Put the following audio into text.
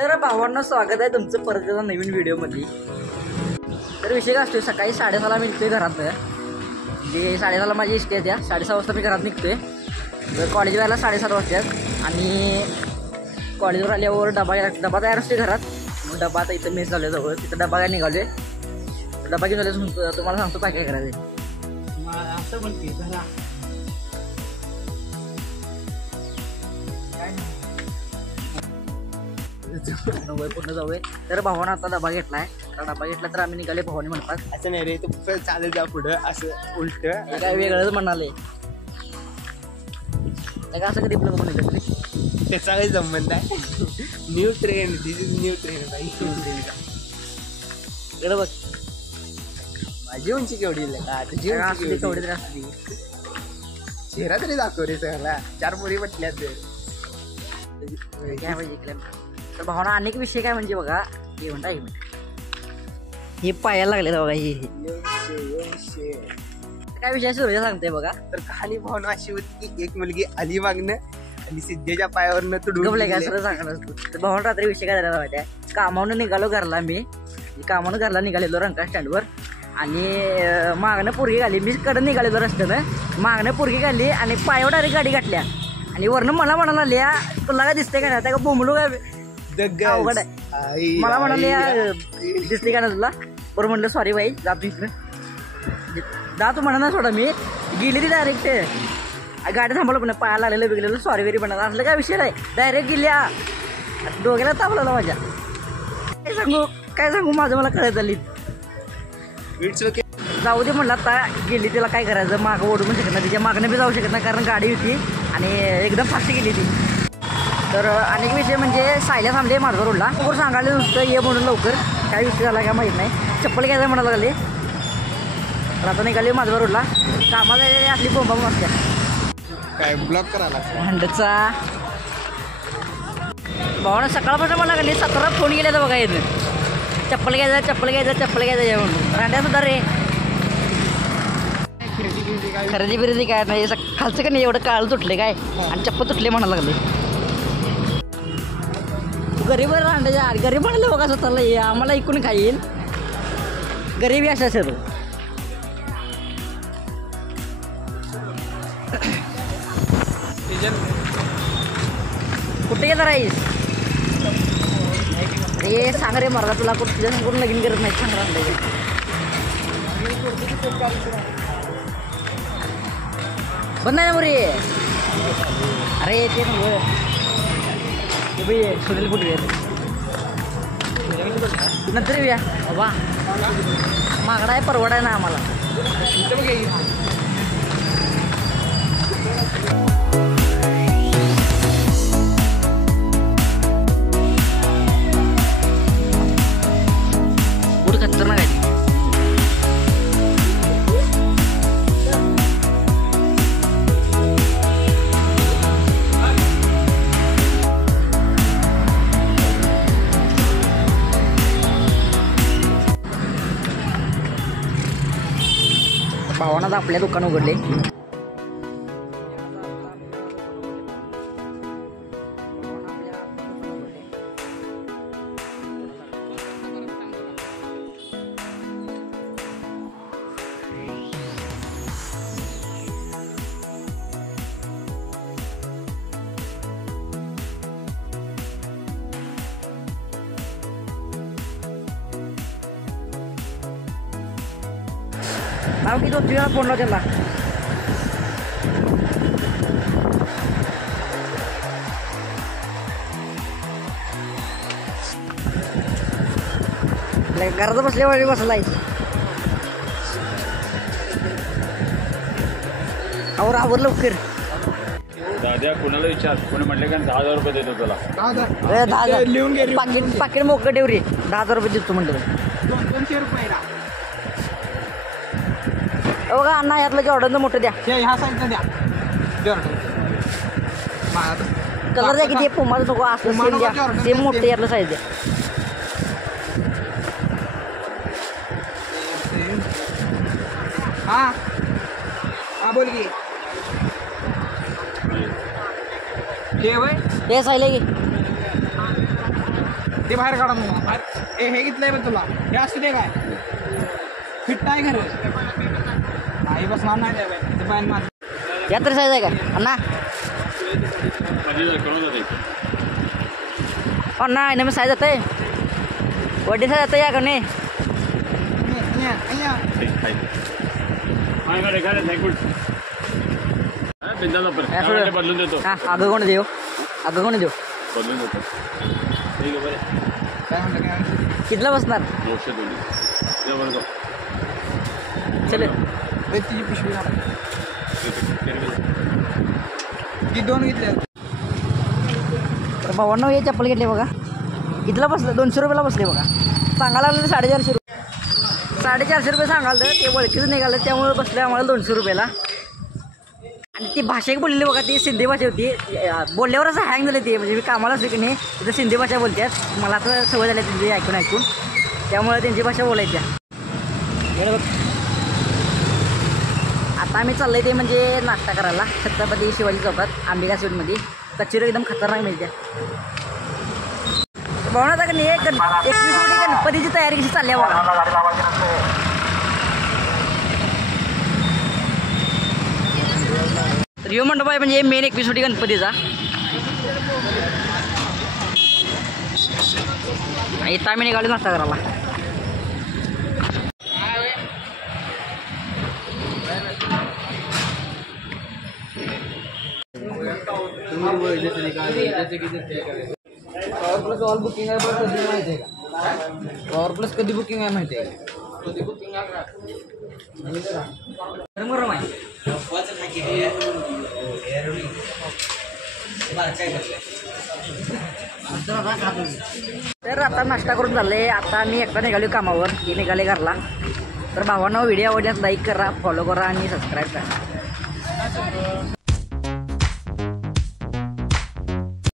तर भावांना स्वागत आहे तुमचं परत एकदा नवीन व्हिडिओमध्ये। तर विषय काय असतो, सकाळी 6:30ला मी निघतोय घरात। म्हणजे 6:30ला माझी एसटी आहे, त्या 6:30 वाजता मी घरात निघतोय। तर कॉलेज व्हायला 7:30 वाजतात आणि कॉलेजवर आल्यावर डबा तयार असतो घरात। मग डबा आता इथं मेस झालं जवळ, तिथं डबा काय निघालोय। डबा घेऊन आले तुम्हाला सांगतो काय काय करायचं असं म्हणते जरा पूर्ण जाऊया। तर भावानं आता डबा घेतलाय, डबा घेतला तर आम्ही निघाले भावानी म्हणतात। असं नाही रे, तू चालत जा पुढं, असं उलट काय वेगळंच म्हणाले। असं कधी आपलं बघून त्याचा काही संबंध आहे। New train, this is new train बाई। इकडे बघ, माझी उंची केवढी तेवढी तर असते। चेहरा तरी दाखव रे सगळ्याला, 4 पोरी म्हटल्या काय पाहिजे। तर भावना अनेक विषय काय म्हणजे बघा, हे म्हणता एक मिनिट, हे पायाला लागले बघा। हे काय विषय सुरू सांगते बघा। तर कहाणी भावना अशी होती की एक मुलगी आली मागणं आणि सिद्धेच्या पायावरनं तुडून काय सगळं सांगणार असतो। तर भावना रात्री विषय काय झाला माहिती आहे, कामावरून निघालो घरला, मी कामावरून घरला निघालेलो रंका स्टँडवर आणि मागणं पोरगी गाली, मी कडं निघालेलो रस्त्यानं, मागणं पोरगी गाली आणि पायावर डायरेक्ट गाडी गाठल्या आणि वरनं मला म्हणाला लिया तुला काय दिसते का नाही, त्या बोंबलू काय अवघड आहे। मला म्हणाले दिसते का ना तुला, बरं म्हणलं सॉरी बाई जातो इकडं, जा तू म्हणा सोडा। मी गेली ती डायरेक्ट गाडी थांबवलं, पण पायाला लागलेलं बिगलेलं सॉरी वेरी म्हणा, असलं काय विषय नाही, डायरेक्ट गेल्या डोक्याला तापला माझ्या। काय सांगू माझं मला कळत झाली। जाऊ दे म्हणलं, आता गेली तिला काय करायचं, मागं ओढू पण शकत नाही, तिच्या मागणं बी जाऊ शकत नाही कारण गाडी होती आणि एकदम फास्ट गेली ती। तर अनेक विषय म्हणजे सायला थांबले माझ्या रोडला, लवकर सांगायला नुसतं ये म्हणून लवकर, काय विषय झाला काय माहीत नाही, चप्पल घ्यायचं म्हणायला लागले। तर आता निघाले माझ्या रोडला, कामाला असली बोंबा असत्या काय ब्लॉक करायला हंडचा भावानं सकाळपासून मला लागली 17 फोन गेले तर बघा येतं, चप्पल घ्यायचं म्हणून रांड्या सुद्धा रे खरेदी बिरेदी काय नाही, खालचं का नाही एवढं काळ तुटले काय आणि चप्पल तुटले म्हणायला लागले। गरीब रांड्याच्या गरीब म्हणाले बघा स्वतःला, आम्हाला ऐकून काय येईल, गरीबी असं असेल। कुठे येणार आहेस रे, सांग रे मर्दा, तुला तुझ्या सांगून लगीन करत नाही, सांग रांड्याच्या। बंद नाही ना मुरी, अरे ते सुनील कुठे नंतर येऊया बाबा, मागडा आहे परवडा आहे ना आम्हाला। बुड खतरनाक आहे। भावानं आपल्या दुकान उघडले, नाव किती होती फोन लाव त्याला। घरात बसल्यावर बसलाय आवरलं लवकर। दाद्या कुणाला विचार, कोणी म्हटले का 10,000 रुपये देतो तुला। 10,000 लिहून घे, पाकिट मोकळं ठेव रे, 10,000 रुपये देतो म्हणलं। 200 रुपये बघा अण्णा, यातलं जॉर्डनचं मोठं द्या, ह्या साईडला द्या जॉर्डन। कलर द्या किती, पुमाचं नको असं सेम द्या, सेम मोठं यातलं साईज द्या। हा बोल की, हे सायले की ते बाहेर काढा मग बाहेर हे घेतलंय बघ तुला हे असू दे काय फिट आहे खरं नाही बसणार नाही त्या ते पाय माझं या तरी साईज आहे का अण्णा अण्णा आहे ना मी साईज जात आहे वड्डी साईज जातं या का नाही बदलून देतो हां अगं कोण देऊ अगं कोण देऊ बदलून देतो ठीक आहे बरं काय म्हणलं काय म्हणलं कितला बसणार 900 चल तिची पिशवी काढा ती 2 घेतल्या तर भावांना हे चप्पल घेतले बघा कितला बसलं 200 रुपयाला बसले बघा सांगायला लागलं 450 रुपये 450 रुपये सांगाल तर ते ओळखीच निघालं त्यामुळे बसले आम्हाला 200 रुपयाला आणि ती भाषा एक बोललेली बघा ती सिंधी भाषा होती बोलल्यावर असं हँग झालं ते म्हणजे मी कामाला असतो की नाही तिथं सिंधी भाषा बोलतात मला असं सवय झाली त्यांची ऐकून त्यामुळे त्यांची भाषा बोलायच्या आता आम्ही चाललंय ते म्हणजे नाश्ता करायला छत्रपती शिवाजी चौकात अंबिका स्वीटमध्ये कचोरी एकदम खतरनाक मिळते भावना आता नाही 21 कोटी गणपतीची तयारी कशी चालली आहे बघा तर ह्यो मंडप आहे म्हणजे मेन 21 कोटी गणपतीचा इथं आम्ही निघालो नाश्ता करायला पॉवर प्लस ऑल बुकिंग आहे बरं कधी माहिती आहे का पॉवर प्लस कधी बुकिंग आहे माहिती आहे का कधी बुकिंग आहे गरम आहे तर आता नाश्ता करून झाले आता मी एकटा निघालो कामावर हे निघाले घरला तर भावांना व्हिडिओ आवडल्यास लाईक करा फॉलो करा आणि सबस्क्राईब करा